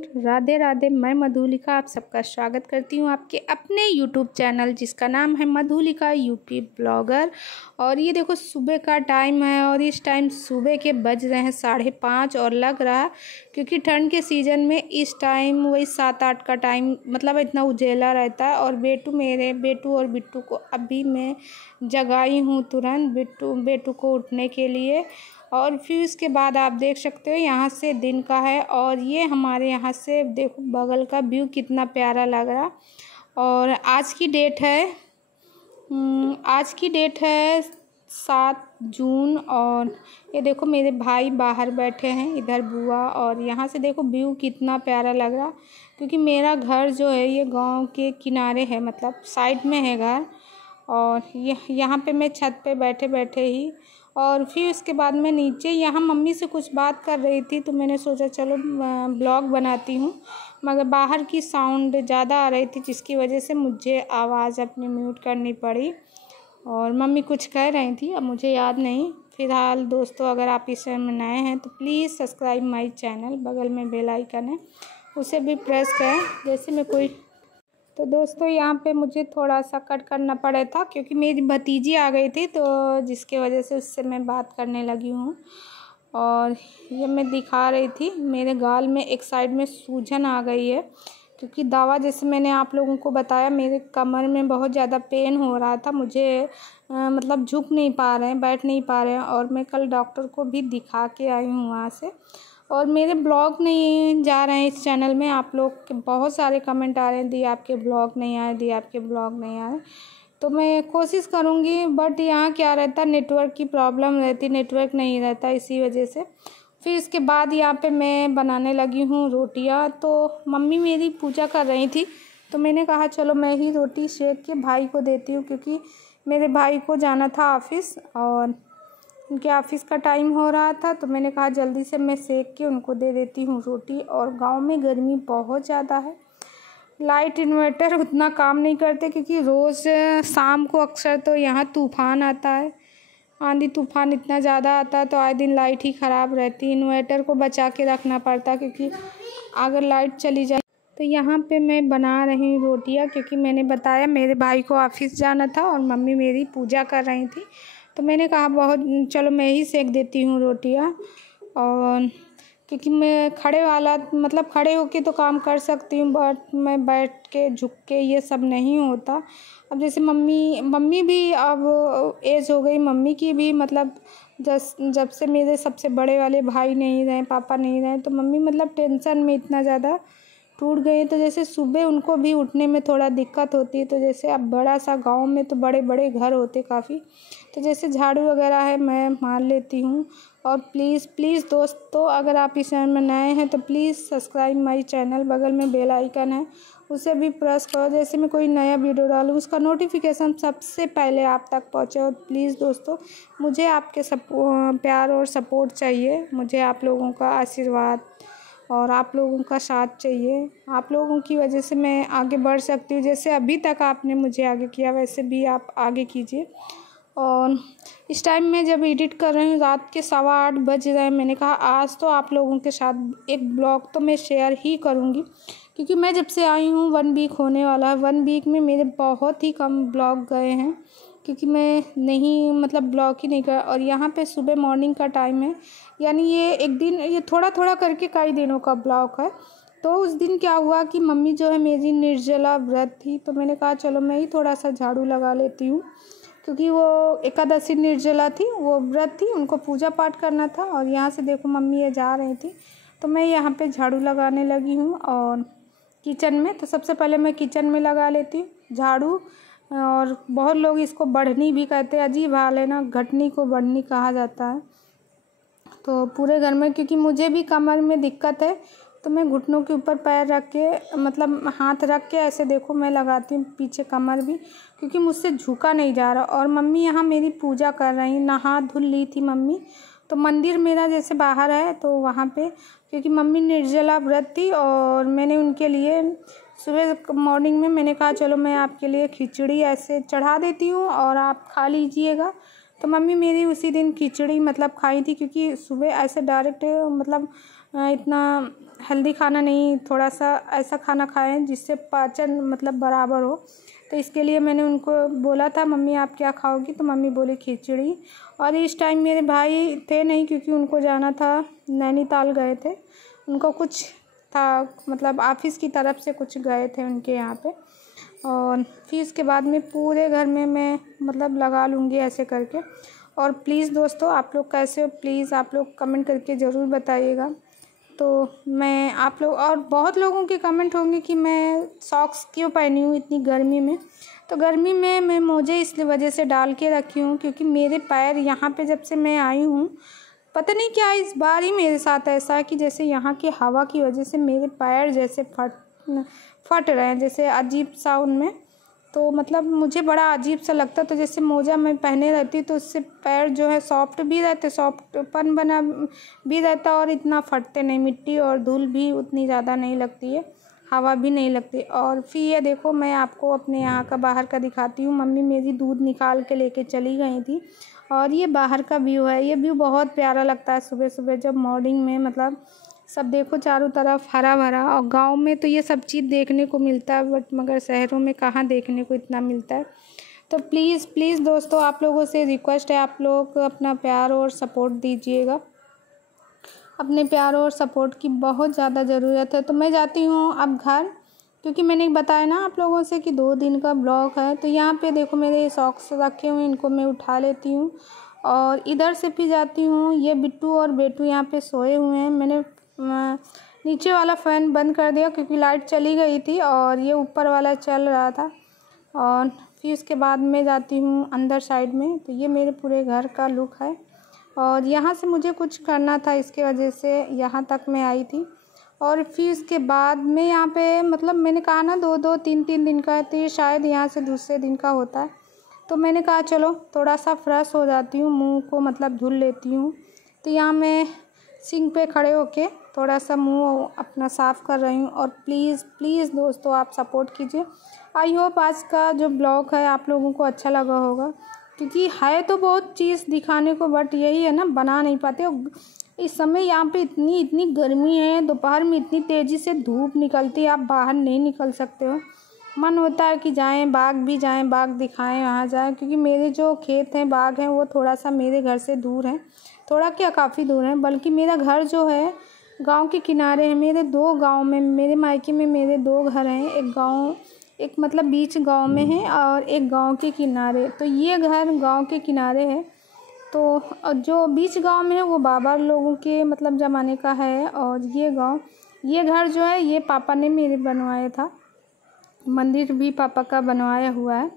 Friend, Radhe Radhe. मैं मधुलिका आप सबका स्वागत करती हूँ आपके अपने यूट्यूब चैनल जिसका नाम है मधुलिका यूपी ब्लॉगर। और ये देखो सुबह का टाइम है और इस टाइम सुबह के बज रहे हैं 5:30 और लग रहा है क्योंकि ठंड के सीज़न में इस टाइम वही 7-8 का टाइम मतलब इतना उजेला रहता है। और मेरे बेटू और बिट्टू को अभी मैं जगाई हूँ तुरंत बेटू को उठने के लिए। और फिर इसके बाद आप देख सकते हो यहाँ से दिन का है और ये हमारे यहाँ से देखो बगल का व्यू कितना प्यारा लग रहा। और आज की डेट है 7 जून। और ये देखो मेरे भाई बाहर बैठे हैं, इधर बुआ। और यहाँ से देखो व्यू कितना प्यारा लग रहा क्योंकि मेरा घर जो है ये गांव के किनारे है, मतलब साइड में है घर। और यहाँ पे मैं छत पे बैठे ही और फिर उसके बाद मैं नीचे यहाँ मम्मी से कुछ बात कर रही थी तो मैंने सोचा चलो ब्लॉग बनाती हूँ, मगर बाहर की साउंड ज़्यादा आ रही थी जिसकी वजह से मुझे आवाज़ अपनी म्यूट करनी पड़ी। और मम्मी कुछ कह रही थी, अब मुझे याद नहीं। फ़िलहाल दोस्तों, अगर आप इस चैनल में नए हैं तो प्लीज़ सब्सक्राइब माय चैनल, बगल में बेल आइकन है उसे भी प्रेस करें जैसे मैं कोई। तो दोस्तों यहाँ पे मुझे थोड़ा सा कट करना पड़ा था क्योंकि मेरी भतीजी आ गई थी तो जिसके वजह से उससे मैं बात करने लगी हूँ। और ये मैं दिखा रही थी मेरे गाल में एक साइड में सूजन आ गई है क्योंकि दवा जैसे मैंने आप लोगों को बताया मेरे कमर में बहुत ज़्यादा पेन हो रहा था। मुझे मतलब झुक नहीं पा रहे हैं, बैठ नहीं पा रहे हैं। और मैं कल डॉक्टर को भी दिखा के आई हूँ वहाँ से। और मेरे ब्लॉग नहीं जा रहे हैं इस चैनल में, आप लोग के बहुत सारे कमेंट आ रहे हैं दी आपके ब्लॉग नहीं आए, दी आपके ब्लॉग नहीं आए। तो मैं कोशिश करूँगी, बट यहाँ क्या रहता, नेटवर्क की प्रॉब्लम रहती, नेटवर्क नहीं रहता इसी वजह से। फिर इसके बाद यहाँ पे मैं बनाने लगी हूँ रोटियाँ। तो मम्मी मेरी पूजा कर रही थी तो मैंने कहा चलो मैं ही रोटी सेक के भाई को देती हूँ क्योंकि मेरे भाई को जाना था ऑफिस और उनके ऑफिस का टाइम हो रहा था। तो मैंने कहा जल्दी से मैं सेक के उनको दे देती हूँ रोटी। और गांव में गर्मी बहुत ज़्यादा है, लाइट इन्वर्टर उतना काम नहीं करते क्योंकि रोज़ शाम को अक्सर तो यहाँ तूफ़ान आता है, आंधी तूफ़ान इतना ज़्यादा आता है तो आए दिन लाइट ही ख़राब रहती। इन्वर्टर को बचा के रखना पड़ता क्योंकि अगर लाइट चली जाए। तो यहाँ पे मैं बना रही हूँ रोटियाँ क्योंकि मैंने बताया मेरे भाई को ऑफिस जाना था और मम्मी मेरी पूजा कर रही थी तो मैंने कहा चलो मैं ही सेक देती हूँ रोटियाँ। और क्योंकि मैं खड़े होके तो काम कर सकती हूँ, बट मैं बैठ के झुक के ये सब नहीं होता। अब जैसे मम्मी भी अब एज हो गई मम्मी की भी, मतलब जब से मेरे सबसे बड़े वाले भाई नहीं रहे, पापा नहीं रहे, तो मम्मी मतलब टेंशन में इतना ज़्यादा टूट गए। तो जैसे सुबह उनको भी उठने में थोड़ा दिक्कत होती है। तो जैसे अब बड़ा सा गांव में तो बड़े बड़े घर होते काफ़ी, तो जैसे झाड़ू वगैरह है मैं मार लेती हूँ। और प्लीज़ दोस्तों, अगर आप इस चैनल में नए हैं तो प्लीज़ सब्सक्राइब माय चैनल, बगल में बेल आइकन है उसे भी प्रेस करो जैसे मैं कोई नया वीडियो डालूँ उसका नोटिफिकेशन सबसे पहले आप तक पहुँचे। और प्लीज़ दोस्तों, मुझे आपके प्यार और सपोर्ट चाहिए, मुझे आप लोगों का आशीर्वाद और आप लोगों का साथ चाहिए। आप लोगों की वजह से मैं आगे बढ़ सकती हूँ, जैसे अभी तक आपने मुझे आगे किया वैसे भी आप आगे कीजिए। और इस टाइम में जब एडिट कर रही हूँ रात के 8:15 बज रहे हैं, मैंने कहा आज तो आप लोगों के साथ एक ब्लॉग तो मैं शेयर ही करूँगी क्योंकि मैं जब से आई हूँ 1 वीक होने वाला है। 1 वीक में मेरे बहुत ही कम ब्लॉग गए हैं क्योंकि मैं नहीं मतलब ब्लॉग ही नहीं कर। और यहाँ पे सुबह मॉर्निंग का टाइम है, यानी ये एक दिन ये थोड़ा थोड़ा करके कई दिनों का ब्लॉग है। तो उस दिन क्या हुआ कि मम्मी जो है मेरी निर्जला व्रत थी तो मैंने कहा चलो मैं ही थोड़ा सा झाड़ू लगा लेती हूँ क्योंकि वो एकादशी निर्जला थी, वो व्रत थी, उनको पूजा पाठ करना था। और यहाँ से देखो मम्मी ये जा रही थी तो मैं यहाँ पे झाड़ू लगाने लगी हूँ। और किचन में तो सबसे पहले मैं किचन में लगा लेती हूँ झाड़ू। और बहुत लोग इसको बढ़नी भी कहते हैं, अजीब हाल है ना, घटनी को बढ़नी कहा जाता है। तो पूरे घर में क्योंकि मुझे भी कमर में दिक्कत है तो मैं घुटनों के ऊपर पैर रख के मतलब हाथ रख के ऐसे देखो मैं लगाती हूँ पीछे कमर भी, क्योंकि मुझसे झुका नहीं जा रहा। और मम्मी यहाँ मेरी पूजा कर रही, नहा धुल ली थी मम्मी। तो मंदिर मेरा जैसे बाहर है तो वहाँ पे क्योंकि मम्मी निर्जला व्रत थी और मैंने उनके लिए सुबह मॉर्निंग में मैंने कहा चलो मैं आपके लिए खिचड़ी ऐसे चढ़ा देती हूँ और आप खा लीजिएगा। तो मम्मी मेरी उसी दिन खिचड़ी मतलब खाई थी, क्योंकि सुबह ऐसे डायरेक्ट मतलब इतना हेल्दी खाना नहीं, थोड़ा सा ऐसा खाना खाएं जिससे पाचन मतलब बराबर हो। तो इसके लिए मैंने उनको बोला था मम्मी आप क्या खाओगी, तो मम्मी बोली खिचड़ी। और इस टाइम मेरे भाई थे नहीं, क्योंकि उनको जाना था, नैनीताल गए थे, उनको कुछ था मतलब ऑफिस की तरफ से कुछ गए थे उनके यहाँ पे। और फिर उसके बाद में पूरे घर में मैं मतलब लगा लूँगी ऐसे करके। और प्लीज़ दोस्तों आप लोग कैसे हो, प्लीज़ आप लोग कमेंट करके ज़रूर बताइएगा। तो मैं आप लोग और बहुत लोगों के कमेंट होंगे कि मैं सॉक्स क्यों पहनी हूँ इतनी गर्मी में। तो गर्मी में मैं मोजे इसलिए वजह से डाल के रखी हूँ, क्योंकि मेरे पैर यहाँ पे जब से मैं आई हूँ, पता नहीं क्या इस बार ही मेरे साथ ऐसा है कि जैसे यहाँ की हवा की वजह से मेरे पैर जैसे फट रहे हैं, जैसे अजीब सा उनमें। तो मतलब मुझे बड़ा अजीब सा लगता, तो जैसे मोजा मैं पहने रहती तो उससे पैर जो है सॉफ्ट भी रहते, सॉफ्टपन बना भी रहता और इतना फटते नहीं, मिट्टी और धूल भी उतनी ज़्यादा नहीं लगती है, हवा भी नहीं लगती। और फिर ये देखो मैं आपको अपने यहाँ का बाहर का दिखाती हूँ। मम्मी मेरी दूध निकाल के लेके चली गई थी और ये बाहर का व्यू है। ये व्यू बहुत प्यारा लगता है सुबह सुबह जब मॉर्निंग में, मतलब सब देखो चारों तरफ हरा भरा। और गांव में तो ये सब चीज़ देखने को मिलता है, बट मगर शहरों में कहाँ देखने को इतना मिलता है। तो प्लीज़ प्लीज़ दोस्तों आप लोगों से रिक्वेस्ट है, आप लोग अपना प्यार और सपोर्ट दीजिएगा। अपने प्यार और सपोर्ट की बहुत ज़्यादा ज़रूरत है। तो मैं जाती हूँ अब घर, क्योंकि मैंने बताया ना आप लोगों से कि 2 दिन का ब्लॉग है। तो यहाँ पे देखो मेरे सॉक्स रखे हुए, इनको मैं उठा लेती हूँ और इधर से भी जाती हूँ। ये बिट्टू और बेटू यहाँ पे सोए हुए हैं। मैंने नीचे वाला फ़ैन बंद कर दिया क्योंकि लाइट चली गई थी और ये ऊपर वाला चल रहा था। और फिर उसके बाद मैं जाती हूँ अंदर साइड में। तो ये मेरे पूरे घर का लुक है और यहाँ से मुझे कुछ करना था, इसके वजह से यहाँ तक मैं आई थी। और फिर उसके बाद मैं यहाँ पे मतलब मैंने कहा ना 2-2 3-3 दिन का है, तो ये शायद यहाँ से दूसरे दिन का होता है। तो मैंने कहा चलो थोड़ा सा फ्रेश हो जाती हूँ, मुंह को मतलब धुल लेती हूँ। तो यहाँ मैं सिंक पे खड़े होके थोड़ा सा मुंह अपना साफ़ कर रही हूँ। और प्लीज़ प्लीज़ दोस्तों आप सपोर्ट कीजिए। आई होप आज का जो ब्लॉग है आप लोगों को अच्छा लगा होगा, क्योंकि है तो बहुत चीज़ दिखाने को, बट यही है ना बना नहीं पाते। इस समय यहाँ पे इतनी गर्मी है, दोपहर में इतनी तेज़ी से धूप निकलती है, आप बाहर नहीं निकल सकते हो। मन होता है कि जाएं बाग भी जाएं, बाग दिखाएं, वहाँ जाएं, क्योंकि मेरे जो खेत हैं बाग हैं वो थोड़ा सा मेरे घर से दूर हैं, थोड़ा क्या काफ़ी दूर है। बल्कि मेरा घर जो है गांव के किनारे है। मेरे 2 गांव में, मेरे मायके में मेरे 2 घर हैं, एक गांव एक मतलब बीच गांव में है और एक गांव के किनारे। तो ये घर गांव के किनारे है, तो जो बीच गांव में है वो बाबा लोगों के मतलब ज़माने का है। और ये घर जो है ये पापा ने मेरे बनवाया था, मंदिर भी पापा का बनवाया हुआ है।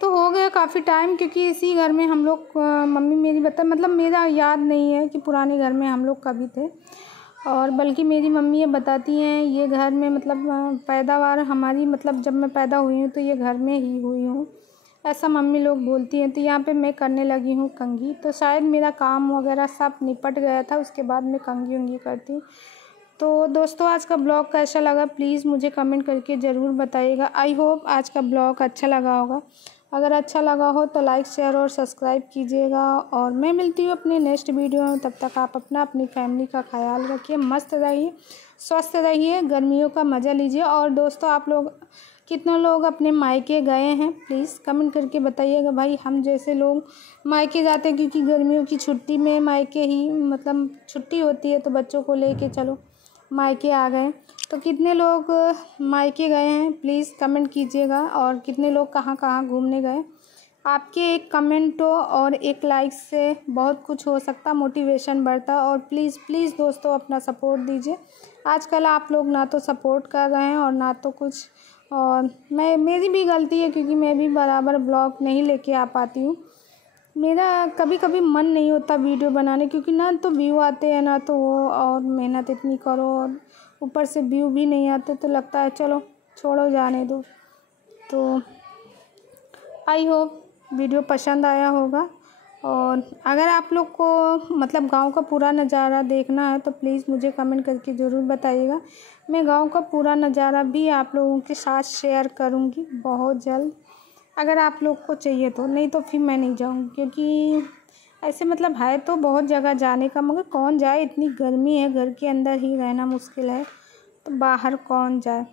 तो हो गया काफ़ी टाइम, क्योंकि इसी घर में हम लोग मम्मी मेरी मतलब मेरा याद नहीं है कि पुराने घर में हम लोग कभी थे। और बल्कि मेरी मम्मी ये बताती हैं ये घर में मतलब पैदावार हमारी मतलब जब मैं पैदा हुई हूँ तो ये घर में ही हुई हूँ, ऐसा मम्मी लोग बोलती हैं। तो यहाँ पे मैं करने लगी हूँ कंघी। तो शायद मेरा काम वगैरह सब निपट गया था, उसके बाद मैं कंघी उंघी करती। तो दोस्तों आज का ब्लॉग कैसा लगा प्लीज़ मुझे कमेंट करके ज़रूर बताइएगा। आई होप आज का ब्लॉग अच्छा लगा होगा। अगर अच्छा लगा हो तो लाइक शेयर और सब्सक्राइब कीजिएगा। और मैं मिलती हूँ अपने नेक्स्ट वीडियो में, तब तक आप अपनी फैमिली का ख्याल रखिए, मस्त रहिए, स्वस्थ रहिए, गर्मियों का मज़ा लीजिए। और दोस्तों आप लोग कितने लोग अपने मायके गए हैं प्लीज़ कमेंट करके बताइएगा। भाई हम जैसे लोग मायके जाते हैं क्योंकि गर्मियों की छुट्टी में मायके ही मतलब छुट्टी होती है, तो बच्चों को लेके चलो मायके आ गए। तो कितने लोग मायके गए हैं प्लीज़ कमेंट कीजिएगा। और कितने लोग कहाँ कहाँ घूमने गए, आपके एक कमेंट और एक लाइक से बहुत कुछ हो सकता, मोटिवेशन बढ़ता। और प्लीज़ प्लीज़ दोस्तों अपना सपोर्ट दीजिए। आजकल आप लोग ना तो सपोर्ट कर रहे हैं और ना तो कुछ, और मेरी भी गलती है क्योंकि मैं भी बराबर ब्लॉग नहीं लेके आ पाती हूँ। मेरा कभी कभी मन नहीं होता वीडियो बनाने, क्योंकि ना तो व्यू आते हैं ना तो वो, और मेहनत इतनी करो और ऊपर से व्यू भी नहीं आते, तो लगता है चलो छोड़ो जाने दो। तो आई होप वीडियो पसंद आया होगा। और अगर आप लोग को मतलब गांव का पूरा नज़ारा देखना है तो प्लीज़ मुझे कमेंट करके ज़रूर बताइएगा। मैं गांव का पूरा नज़ारा भी आप लोगों के साथ शेयर करूंगी बहुत जल्द, अगर आप लोग को चाहिए तो। नहीं तो फिर मैं नहीं जाऊँगी, क्योंकि ऐसे मतलब है तो बहुत जगह जाने का, मगर कौन जाए, इतनी गर्मी है, घर के अंदर ही रहना मुश्किल है, तो बाहर कौन जाए।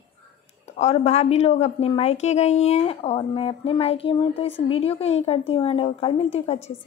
और भाभी लोग अपने मायके गई हैं और मैं अपने मायके में, तो इस वीडियो को यही करती हूँ एंड कल मिलती हूँ अच्छे से।